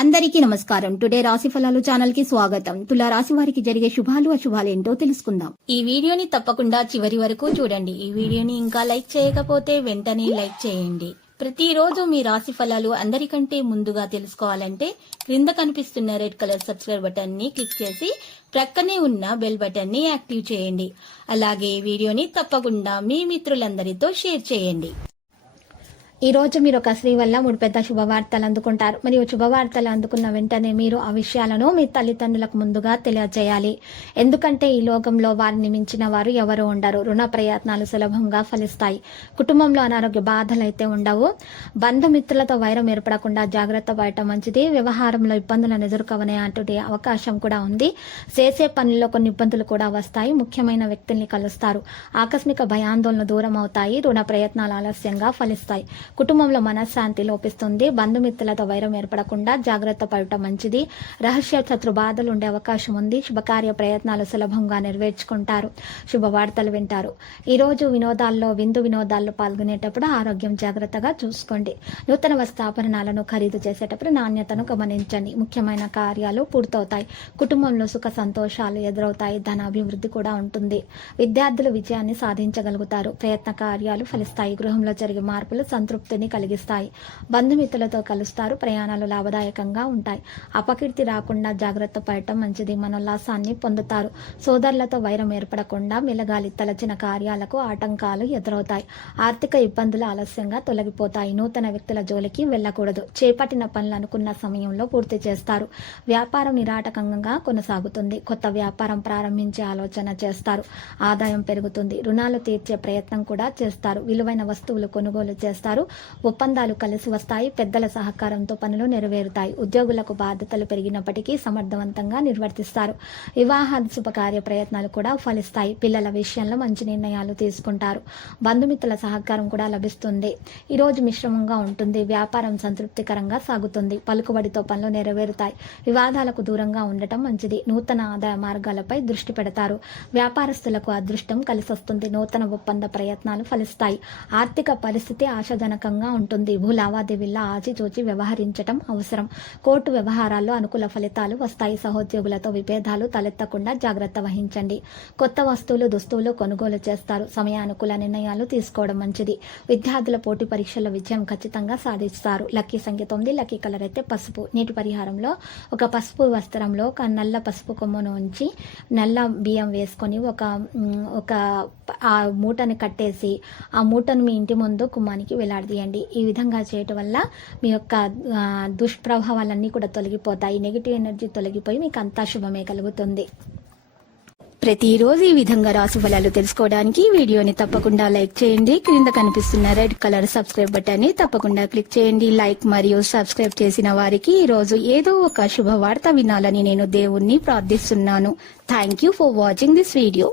అందరికీ నమస్కారం. టుడే రాశి ఫలాలు ఛానల్ కి స్వాగతం. తులా రాశి వారికి జరిగే శుభాలు అశుభాలు ఏంటో తెలుసుకుందాం. ఈ వీడియోని తప్పకుండా చివరి వరకు చూడండి. ఈ వీడియోని ఇంకా లైక్ చేయకపోతే వెంటనే లైక్ చేయండి. ప్రతిరోజు మీ రాశి ఫలాలు అందరికంటే ముందుగా తెలుసుకోవాలంటే క్రింద కనిపిస్తున్న రెడ్ కలర్ సబ్స్క్రైబ్ బటన్ ని క్లిక్ చేసి ప్రక్కనే ఉన్న బెల్ బటన్ ని యాక్టివ్ చేయండి. అలాగే ఈ వీడియోని తప్పకుండా మీ మిత్రులందరితో షేర్ చేయండి. ఈ రోజు మీరు ఒక స్త్రీ వల్ల 3 పెద్ద శుభవార్తలు అందుకుంటారు. మరియు శుభవార్తలు అందుకున్న వెంటనే మీరు ఆ విషయాలను మీ తల్లిదండ్రులకు ముందుగా తెలియజేయాలి. ఎందుకంటే ఈ లోకంలో వారిని మించిన వారు ఎవరు ఉండరు. రుణ ప్రయత్నాలు సులభంగా ఫలిస్తాయి. కుటుంబంలో అనారోగ్య బాధలైతే ఉండవు. బంధుమిత్రులతో వైరం ఏర్పడకుండా జాగ్రత్త పడటం మంచిది. వ్యవహారంలో ఇబ్బందులను ఎదుర్కొనే అటువంటి అవకాశం కూడా ఉంది. చేసే పనుల్లో కొన్ని ఇబ్బందులు కూడా వస్తాయి. ముఖ్యమైన వ్యక్తుల్ని కలుస్తారు. ఆకస్మిక భయాందోళనలు దూరం అవుతాయి. రుణ ప్రయత్నాలు ఆలస్యంగా ఫలిస్తాయి. కుటుంబంలో మనశ్శాంతి లోపిస్తుంది. బంధుమిత్రులతో వైరం ఏర్పడకుండా జాగ్రత్త పడటం మంచిది. రహస్య శత్రు బాధలు ఉండే అవకాశం ఉంది. శుభకార్య ప్రయత్నాలు సులభంగా నెరవేర్చుకుంటారు. శుభవార్తలు వింటారు. ఈ రోజు విందు వినోదాల్లో పాల్గొనేటప్పుడు ఆరోగ్యం జాగ్రత్తగా చూసుకోండి. నూతన వస్త్రాభరణాలను ఖరీదు చేసేటప్పుడు నాణ్యతను గమనించండి. ముఖ్యమైన కార్యాలు పూర్తవుతాయి. కుటుంబంలో సుఖ సంతోషాలు ఎదురవుతాయి. ధన అభివృద్ధి కూడా ఉంటుంది. విద్యార్థులు విజయాన్ని సాధించగలుగుతారు. ప్రయత్న కార్యాలు ఫలిస్తాయి. గృహంలో జరిగే మార్పులు సంతృప్తిని కలిగిస్తాయి. బంధుమిత్రులతో కలుస్తారు. ప్రయాణాలు లాభదాయకంగా ఉంటాయి. అపకీర్తి రాకుండా జాగ్రత్త పడటం మంచిది. మనోల్లాసాన్ని పొందుతారు. సోదరులతో వైరం ఏర్పడకుండా మెలగాలి. తలచిన కార్యాలకు ఆటంకాలు ఎదురవుతాయి. ఆర్థిక ఇబ్బందులు ఆలస్యంగా తొలగిపోతాయి. నూతన వ్యక్తుల జోలికి వెళ్ళకూడదు. చేపట్టిన పనులు అనుకున్న సమయంలో పూర్తి చేస్తారు. వ్యాపారం నిరాటకంగా కొనసాగుతుంది. కొత్త వ్యాపారం ప్రారంభించే ఆలోచన చేస్తారు. ఆదాయం పెరుగుతుంది. రుణాలు తీర్చే ప్రయత్నం కూడా చేస్తారు. విలువైన వస్తువులు కొనుగోలు చేస్తారు. ఒప్పందాలు కలిసి వస్తాయి. పెద్దల సహకారంతో పనులు నెరవేరుతాయి. ఉద్యోగులకు బాధ్యతలు పెరిగినప్పటికీ సమర్థవంతంగా నిర్వర్తిస్తారు. వివాహ శుభకార్య ప్రయత్నాలు కూడా ఫలిస్తాయి. పిల్లల విషయంలో మంచి నిర్ణయాలు తీసుకుంటారు. బంధుమిత్రుల సహకారం కూడా లభిస్తుంది. ఈ రోజు మిశ్రమంగా ఉంటుంది. వ్యాపారం సంతృప్తికరంగా సాగుతుంది. పలుకుబడితో పనులు నెరవేరుతాయి. వివాదాలకు దూరంగా ఉండటం మంచిది. నూతన ఆదాయ మార్గాలపై దృష్టి పెడతారు. వ్యాపారస్తులకు అదృష్టం కలిసొస్తుంది. నూతన ఒప్పంద ప్రయత్నాలు ఫలిస్తాయి. ఆర్థిక పరిస్థితి ఆశాజనకంగా ఉంటుంది. భూ లావాదేవీల్లో ఆచితూచి వ్యవహరించడం అవసరం. కోర్టు వ్యవహారాల్లో అనుకూల ఫలితాలు వస్తాయి. సహోద్యోగులతో విభేదాలు తలెత్తకుండా జాగ్రత్త వహించండి. కొత్త వస్తువులు దుస్తువులు కొనుగోలు చేస్తారు. సమయానుకూల నిర్ణయాలు తీసుకోవడం మంచిది. విద్యార్థుల పోటీ పరీక్షల్లో విజయం ఖచ్చితంగా సాధిస్తారు. లక్కీ సంఖ్య 9. లక్కీ కలర్ అయితే పసుపు. నీటి పరిహారంలో ఒక పసుపు వస్త్రంలో ఒక నల్ల పసుపు కొమ్మను ఉంచి నల్ల బియ్యం వేసుకొని ఒక ఆ మూటను కట్టేసి ఆ మూటను మీ ఇంటి ముందు కుమ్మానికి వేలాడదీయండి. ఈ విధంగా చేయటం వల్ల మీ యొక్క దుష్ప్రభావాలన్నీ కూడా తొలగిపోతాయి. నెగిటివ్ ఎనర్జీ తొలగిపోయి మీకు అంతా శుభమే కలుగుతుంది. ప్రతిరోజు ఈ విధంగా రాశి ఫలాలు తెలుసుకోవడానికి వీడియోని తప్పకుండా లైక్ చేయండి. క్రింద కనిపిస్తున్న రెడ్ కలర్ సబ్స్క్రైబ్ బటన్ ని తప్పకుండా క్లిక్ చేయండి. లైక్ మరియు సబ్స్క్రైబ్ చేసిన వారికి ఈ రోజు ఏదో ఒక శుభవార్త వినాలని నేను దేవుణ్ణి ప్రార్థిస్తున్నాను. Thank you for watching this video.